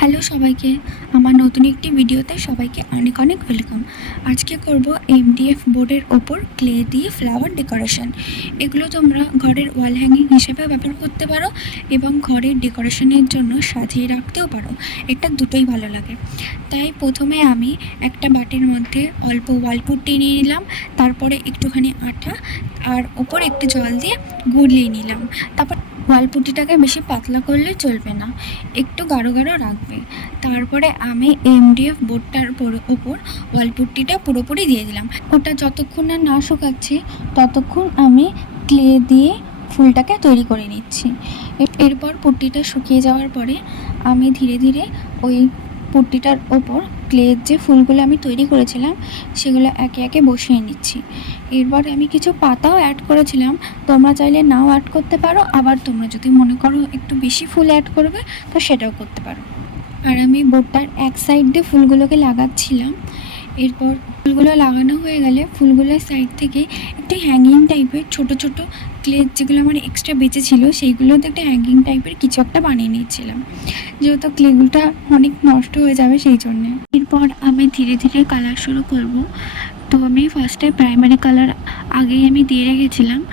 Hello সবাইকে, আমার নতুন একটি ভিডিওতে সবাইকে অনেক অনেক ওয়েলকাম আজকে করব এমডিএফ বোর্ডের ওপর ক্লে দিয়ে ফ্লাওয়ার ডেকোরেশন এগুলো তোমরা ঘরের ওয়াল হ্যাঙ্গিং হিসেবে ব্যবহার করতে পারো এবং ঘরের ডেকোরেশনের জন্য সাজিয়ে রাখতেও পারো। এটা দুটোই ভালো লাগে। তাই প্রথমে আমি একটা বাটির মধ্যে অল্প ওয়ালপুট্টি নিয়ে নিলাম, তারপরে একটুখানি আটা আর ওপর একটু জল দিয়ে গুলিয়ে নিলাম। তারপর ওয়ালপুটিটাকে বেশি পাতলা করলে চলবে না। একটু গাঢ় গাঢ় রাখবে। তারপরে আমি এমডিএফ বোর্ডটার পর- ওপর ওয়ালপুট্টিটা পুরোপুরি দিয়ে দিলাম। ওটা যতক্ষণ না না শুকাচ্ছে, ততক্ষণ আমি ক্লে দিয়ে ফুলটাকে তৈরি করে নিচ্ছি। এরপর পুট্টিটা শুকিয়ে যাওয়ার পরে আমি ধীরে ধীরে ওই পুট্টিটার ওপর ক্লের যে ফুলগুলো আমি তৈরি করেছিলাম, সেগুলো একে একে বসিয়ে নিচ্ছি। এরপর আমি কিছু পাতাও অ্যাড করেছিলাম। তোমরা চাইলে নাও অ্যাড করতে পারো, আবার তোমরা যদি মনে করো একটু বেশি ফুল অ্যাড করবে, তো সেটাও করতে পারো। আর আমি বোর্ডটার এক সাইড দিয়ে ফুলগুলোকে লাগাচ্ছিলাম। এরপর ফুলগুলো লাগানো হয়ে গেলে ফুলগুলোর সাইড থেকে একটু হ্যাঙ্গিং টাইপের ছোট ছোট ক্লে যেগুলো আমার এক্সট্রা বেঁচে ছিল, সেইগুলোতে একটা হ্যাঙ্গিং টাইপের কিছু একটা বানিয়ে নিয়েছিলাম। যেহেতু ক্লেগুলোটা অনেক নষ্ট হয়ে যাবে সেই জন্যে। এরপর আমি ধীরে ধীরে কালার শুরু করব। তো আমি ফার্স্টে প্রাইমারি কালার আগেই আমি দিয়ে রেখেছিলাম।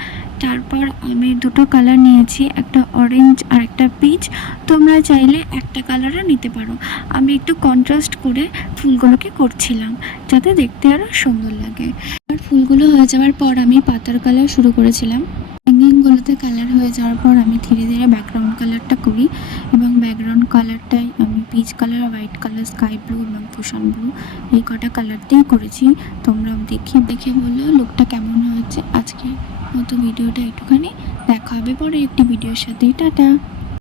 তারপর আমি দুটো কালার নিয়েছি, একটা অরেঞ্জ আর একটা পিচ তোমরা চাইলে একটা কালারও নিতে পারো। আমি একটু কন্ট্রাস্ট করে ফুলগুলোকে করছিলাম, যাতে দেখতে আরও সুন্দর লাগে। আর ফুলগুলো হয়ে যাওয়ার পর আমি পাতার কালার শুরু করেছিলাম। হ্যাঙ্গিংগুলোতে কালার হয়ে যাওয়ার পর আমি ধীরে ধীরে ব্যাকগ্রাউন্ড কালারটা করি এবং ব্যাকগ্রাউন্ড কালারটাই আমি peach colour white colour sky blue এবং কুশন ব্লু এই কটা কালার দিয়ে করেছি। তোমরা দেখে দেখে বলল লুকটা কেমন হয়েছে। আজকে মতো ভিডিওটা একটুখানি দেখা হবে পরে একটি ভিডিওর সাথে টাটা!